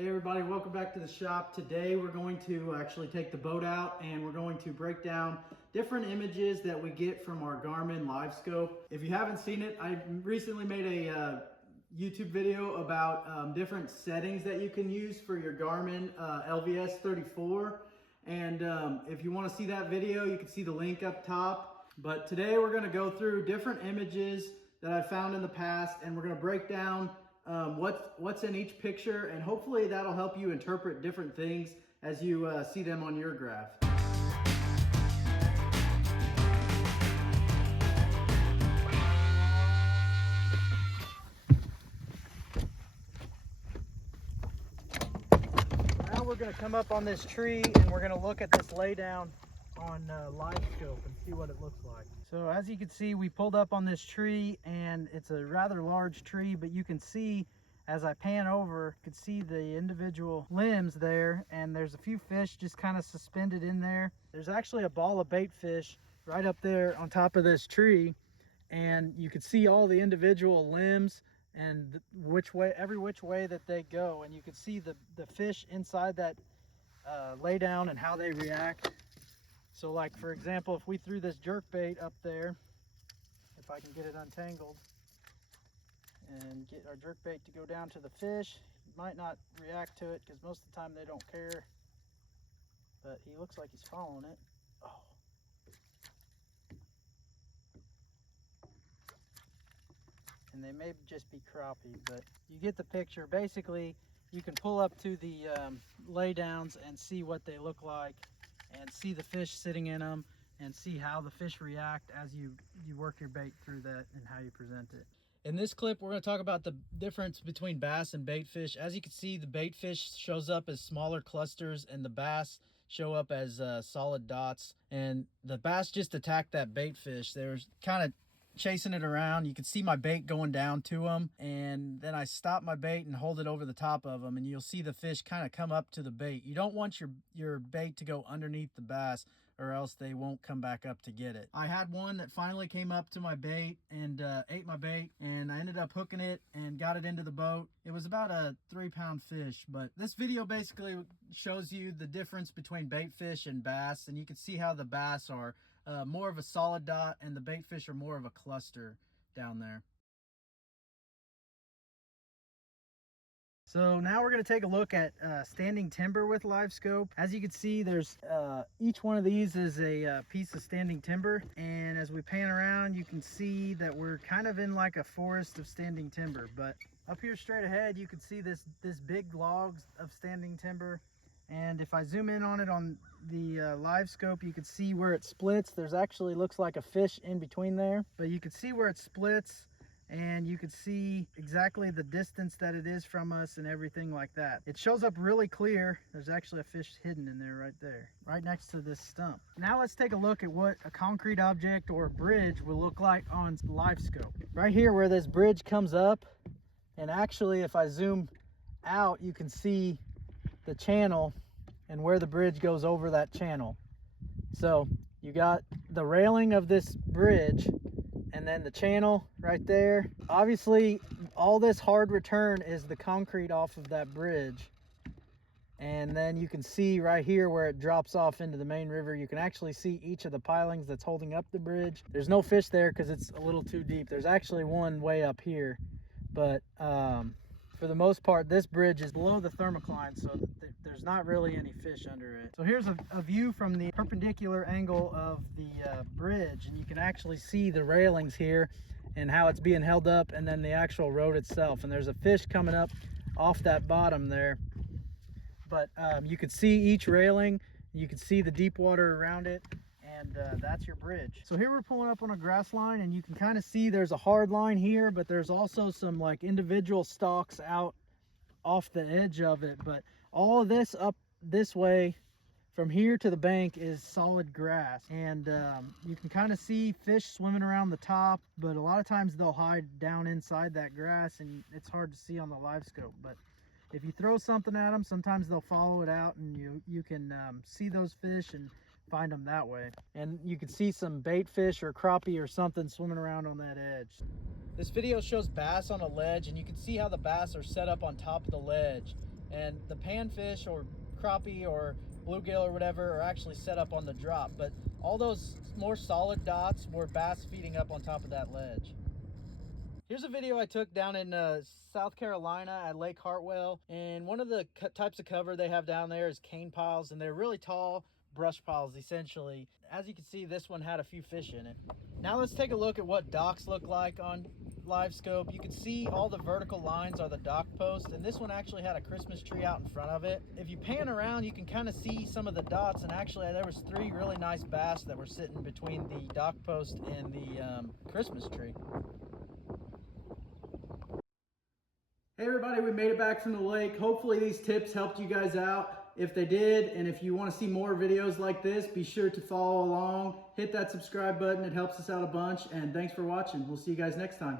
Hey everybody, welcome back to the shop. Today we're going to actually take the boat out and we're going to break down different images that we get from our Garmin Livescope. If you haven't seen it, I recently made a YouTube video about different settings that you can use for your Garmin LVS 34. And if you want to see that video, you can see the link up top. But today we're going to go through different images that I've found in the past, and we're going to break down what's in each picture, and hopefully that'll help you interpret different things as you see them on your graph. Now we're going to come up on this tree and we're going to look at this laydown on Livescope and see what it looks like. So as you can see, we pulled up on this tree and it's a rather large tree, but you can see as I pan over, you can see the individual limbs there, and there's a few fish just kind of suspended in there. There's actually a ball of bait fish right up there on top of this tree, and you can see all the individual limbs and every which way that they go, and you can see the fish inside that laydown and how they react. So like, for example, if we threw this jerk bait up there, if I can get it untangled and get our jerk bait to go down to the fish, he might not react to it because most of the time they don't care, but he looks like he's following it. Oh. And they may just be crappie, but you get the picture. Basically, you can pull up to the laydowns and see what they look like, and see the fish sitting in them, and see how the fish react as you work your bait through that and how you present it. In this clip, we're going to talk about the difference between bass and bait fish. As you can see, the bait fish shows up as smaller clusters and the bass show up as solid dots. And the bass just attacked that bait fish. They're kind of chasing it around. You can see my bait going down to them, and then I stop my bait and hold it over the top of them, and you'll see the fish kind of come up to the bait. You don't want your bait to go underneath the bass, or else they won't come back up to get it. I had one that finally came up to my bait and ate my bait, and I ended up hooking it and got it into the boat. It was about a 3-pound fish, but this video basically shows you the difference between bait fish and bass, and you can see how the bass are more of a solid dot and the bait fish are more of a cluster down there. So now we're going to take a look at standing timber with Livescope. As you can see, there's each one of these is a piece of standing timber, and as we pan around you can see that we're kind of in like a forest of standing timber. But up here straight ahead you can see this big logs of standing timber, and if I zoom in on it on the Livescope, you can see where it splits. There's actually looks like a fish in between there, but you can see where it splits, and you can see exactly the distance that it is from us and everything like that. It shows up really clear. There's actually a fish hidden in there right there, right next to this stump. Now let's take a look at what a concrete object or a bridge will look like on Livescope. Right here where this bridge comes up, and actually if I zoom out you can see the channel and where the bridge goes over that channel. So you got the railing of this bridge and then the channel right there. Obviously all this hard return is the concrete off of that bridge, and then you can see right here where it drops off into the main river. You can actually see each of the pilings that's holding up the bridge. There's no fish there because it's a little too deep. There's actually one way up here, but for the most part this bridge is below the thermocline, so there's not really any fish under it. So here's a view from the perpendicular angle of the bridge, and you can actually see the railings here and how it's being held up, and then the actual road itself, and there's a fish coming up off that bottom there. But you can see each railing, you can see the deep water around it, and that's your bridge. So here we're pulling up on a grass line, and you can kind of see there's a hard line here, but there's also some like individual stalks out off the edge of it. But all of this up this way from here to the bank is solid grass, and you can kind of see fish swimming around the top, but a lot of times they'll hide down inside that grass and it's hard to see on the Livescope. But if you throw something at them, sometimes they'll follow it out, and you can see those fish and find them that way. And you can see some bait fish or crappie or something swimming around on that edge. This video shows bass on a ledge, and you can see how the bass are set up on top of the ledge. and the panfish or crappie or bluegill or whatever are actually set up on the drop, but all those more solid dots were bass feeding up on top of that ledge. Here's a video I took down in South Carolina at Lake Hartwell, and one of the types of cover they have down there is cane piles, and they're really tall brush piles essentially. As you can see, this one had a few fish in it. Now let's take a look at what docks look like on Livescope. You can see all the vertical lines are the dock posts, and this one actually had a Christmas tree out in front of it. If you pan around, you can kind of see some of the dots, and actually there was 3 really nice bass that were sitting between the dock post and the Christmas tree. Hey everybody, we made it back from the lake. Hopefully these tips helped you guys out. If they did, and if you want to see more videos like this, be sure to follow along. Hit that subscribe button, it helps us out a bunch. And thanks for watching. We'll see you guys next time.